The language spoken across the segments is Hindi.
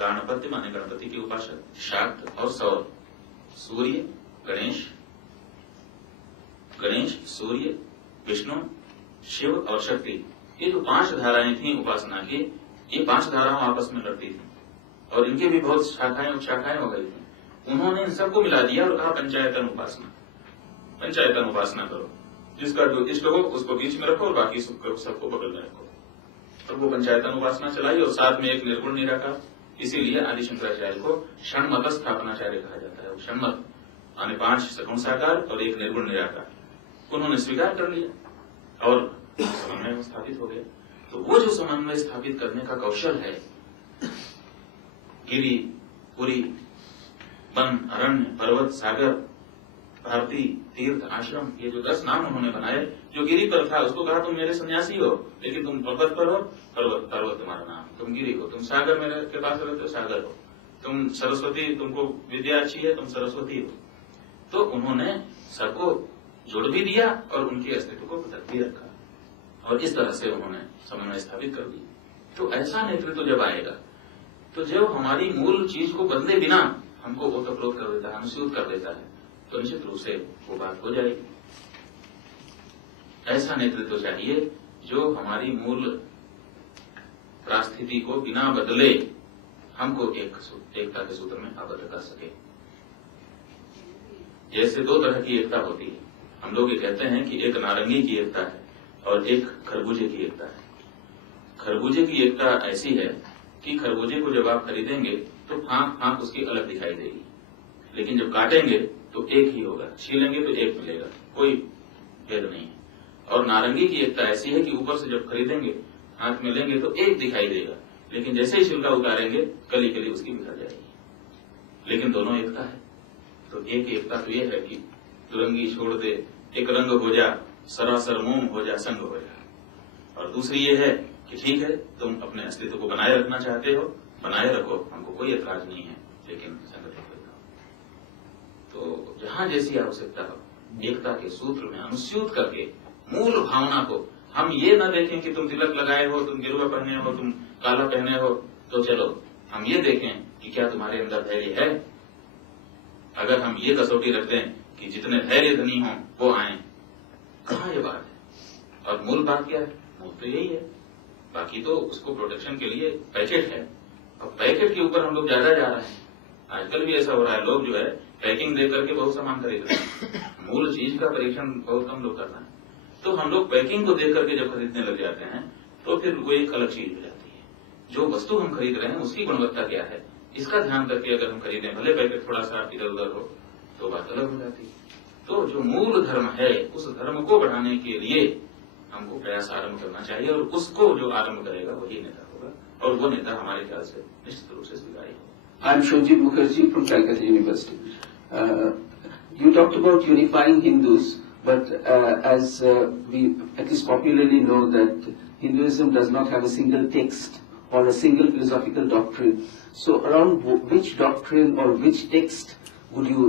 गणपति माने गणपति के उपासक, शाक्त और सौर, सूर्य, गणेश, सूर्य, विष्णु, शिव और शक्ति, ये जो 5 धाराएं थी उपासना की, ये 5 धाराएं आपस में लड़ती थी और इनके भी बहुत शाखाएं उपशाखाएं हो गई थी। उन्होंने इन सबको मिला दिया और कहा पंचायतन उपासना करो, जिसका जो इष्ट हो उसको बीच में रखो और बाकी सबको बगल में रखो। और वो पंचायतन उपासना चलाई और साथ में एक निर्गुण निराकार, इसीलिए आदि शंकराचार्य को षण्मत स्थापनाचार्य कहा जाता है। षण्मत माने 5 सगुण साकार और एक निर्गुण निराकार, उन्होंने स्वीकार कर लिया और समन्वय स्थापित हो गया। तो वो जो समन्वय स्थापित करने का कौशल है, गिरि, पुरी, वन, अरण्य, पर्वत, सागर, भारती, तीर्थ, आश्रम, ये जो 10 नाम उन्होंने बनाए। जो गिरि पर था उसको कहा तुम मेरे सन्यासी हो, लेकिन तुम पर्वत पर हो, पर्वत तुम्हारा नाम, तुम गिरि हो। तुम सागर मेरे के पास रहते हो, सागर हो। तुम सरस्वती, तुमको विद्या अच्छी है, तुम सरस्वती हो। तो उन्होंने सबको जोड़ भी दिया और उनके अस्तित्व को पृथक भी रखा और इस तरह से उन्होंने समन्वय स्थापित कर दी। तो ऐसा नेतृत्व जब आएगा तो जो हमारी मूल चीज को बदले बिना हमको ओतप्रोत कर देता है, अनुसूत कर देता है, तो निश्चित रूप से वो बात हो जाएगी। ऐसा नेतृत्व चाहिए जो हमारी मूल परिस्थिति को बिना बदले हमको एकता के सूत्र में आबद्ध कर सके। जैसे 2 तरह की एकता होती है। हम लोग ये कहते हैं कि एक नारंगी की एकता है और एक खरबूजे की एकता है। खरबूजे की एकता ऐसी है कि खरबूजे को जब आप खरीदेंगे तो फांक उसकी अलग दिखाई देगी, लेकिन जब काटेंगे तो एक ही होगा, छीलेंगे तो एक मिलेगा, कोई भेद नहीं है। और नारंगी की एकता ऐसी है कि ऊपर से जब खरीदेंगे, हाथ में लेंगे तो एक दिखाई देगा, लेकिन जैसे ही छिलका उतारेंगे कली कली उसकी बिखर जाएगी, लेकिन दोनों एकता है। तो एक एकता तो यह है कि दुरंगी छोड़ दे, एक रंग हो जा, सरासर मोम हो जा, संग हो जा। और दूसरी ये है कि ठीक है, तुम अपने अस्तित्व को बनाए रखना चाहते हो, बनाए रखो, हमको कोई ऐतराज नहीं है, लेकिन संगठित हो जाओ। तो जहां जैसी आवश्यकता हो, एकता के सूत्र में अनुस्यूत करके मूल भावना को हम ये न देखें कि तुम तिलक लगाए हो, तुम गेरुआ पहने हो, तुम काला पहने हो, तो चलो हम ये देखें कि क्या तुम्हारे अंदर धैर्य है। अगर हम ये कसौटी रखते हैं कि जितने धैर्य धनी हों वो आए, कहाँ ये बात है। और मूल बात क्या है? मूल तो यही है, बाकी तो उसको प्रोटेक्शन के लिए पैकेट है, और पैकेट के ऊपर हम लोग ज्यादा जा रहे हैं। आजकल भी ऐसा हो रहा है, लोग जो है पैकिंग दे करके बहुत सामान खरीद रहे हैं, मूल चीज का परीक्षण बहुत कम लोग कर रहे हैं। तो हम लोग पैकिंग को देख करके जब खरीदने लग जाते हैं तो फिर वो एक अलग चीज हो जाती है। जो वस्तु हम खरीद रहे हैं उसकी गुणवत्ता क्या है, इसका ध्यान करके अगर हम खरीदें, भले पैकेट थोड़ा सा इधर उधर हो, तो बात अलग हो जाती है। तो जो मूल धर्म है उस धर्म को बढ़ाने के लिए हमको प्रयास आरंभ करना चाहिए, और उसको जो आरंभ करेगा वही नेता होगा, और वो नेता हमारे ख्याल से निश्चित रूप से स्वीकार्य होगा। I am Shojit Mukherjee from Calcutta university. You talked about unifying Hindus, but as we at least popularly know that Hinduism does not have a single text or a single philosophical doctrine. So around which doctrine or which text would you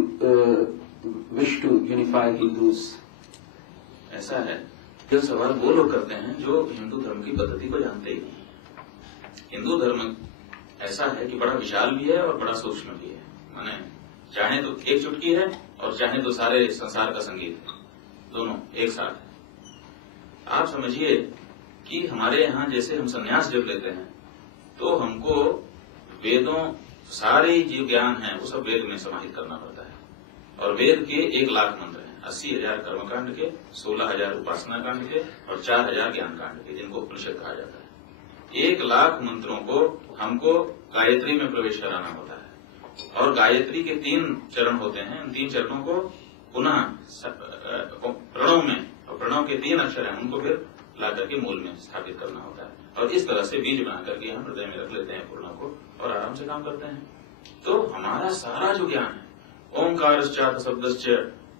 wish to unify Hindus? ऐसा है, ये सवाल वो लोग करते हैं जो हिंदू धर्म की पद्धति को जानते ही नहीं। हिंदू धर्म ऐसा है कि बड़ा विशाल भी है और बड़ा सूक्ष्म भी है। माने चाहे तो एक चुटकी है और चाहे तो सारे संसार का संगीत है, दोनों एक साथ है। आप समझिए कि हमारे यहाँ जैसे हम संन्यास जब लेते हैं तो हमको वेदों सारे जो ज्ञान है वो सब वेद में समाहित करना पड़ता है, और वेद के 1 लाख मंत्र हैं, 80,000 कर्मकांड के, 16,000 उपासना कांड के और 4,000 ज्ञान कांड के, जिनको उपनिषद कहा जाता है। 1 लाख मंत्रों को हमको गायत्री में प्रवेश कराना होता है, और गायत्री के 3 चरण होते हैं। उन 3 चरणों को पुनः प्रणव में, और प्रणव के 3 अक्षर हैं, उनको फिर ला करके मूल में स्थापित करना होता है, और इस तरह से बीज बना करके हम हृदय में रख लेते हैं पूर्ण को, और आराम से काम करते हैं। तो हमारा सारा जो ज्ञान है, ओंकारश्चात शब्दश्च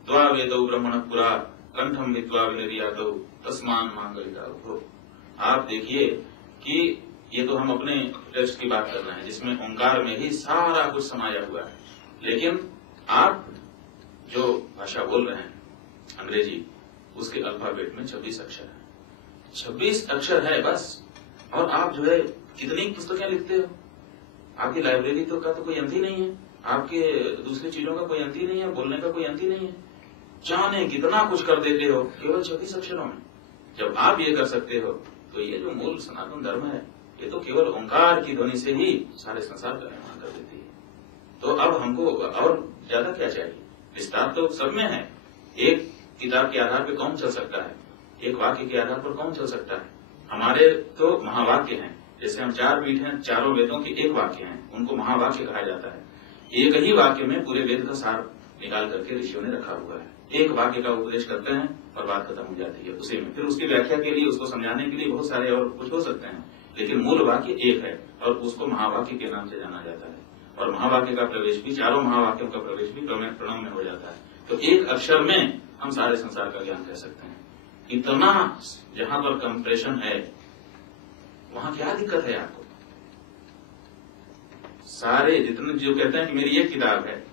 द्वा वेदौ ब्रह्मण पुरा कंठम हित्वा विनिर्यातौ तस्मान मांगलिका भो। आप देखिए कि ये तो हम अपने टेक्स्ट की बात कर रहे हैं जिसमें ओंकार में ही सारा कुछ समाया हुआ है, लेकिन आप जो भाषा बोल रहे हैं अंग्रेजी, उसके अल्फाबेट में 26 अक्षर है, 26 अक्षर है बस। और आप जो है कितनी पुस्तकें लिखते हो, आपकी लाइब्रेरी तो का तो कोई अंत ही नहीं है, आपके दूसरी चीजों का कोई अंत ही नहीं है, बोलने का कोई अंत ही नहीं है। जाने कितना कुछ कर देते हो केवल 26 अक्षरों में। जब आप ये कर सकते हो तो ये जो मूल सनातन धर्म है, ये तो केवल ओंकार की ध्वनि से ही सारे संसार का निर्माण कर देती है। तो अब हमको और ज्यादा क्या चाहिए? विस्तार तो सब में है। एक किताब के आधार पर कौन चल सकता है, एक वाक्य के आधार पर कौन चल सकता है? हमारे तो महावाक्य हैं, जैसे हम 4 पीठ हैं, चारों वेदों के एक वाक्य हैं, उनको महावाक्य कहा जाता है। एक ही वाक्य में पूरे वेद का सार निकाल करके ऋषियों ने रखा हुआ है। एक वाक्य का उपदेश करते हैं और बात खत्म हो जाती है उसी में। फिर उसकी व्याख्या के लिए, उसको समझाने के लिए बहुत सारे और कुछ हो सकते हैं, लेकिन मूल वाक्य एक है और उसको महावाक्य के नाम से जाना जाता है। और महावाक्य का प्रवेश भी, चारों महावाक्यों का प्रवेश भी प्रणव में हो जाता है। तो एक अक्षर में हम सारे संसार का ज्ञान कह सकते हैं। इतना जहां पर कंप्रेशन है, वहां क्या दिक्कत है आपको? सारे जितने जो कहते हैं कि मेरी एक किताब है,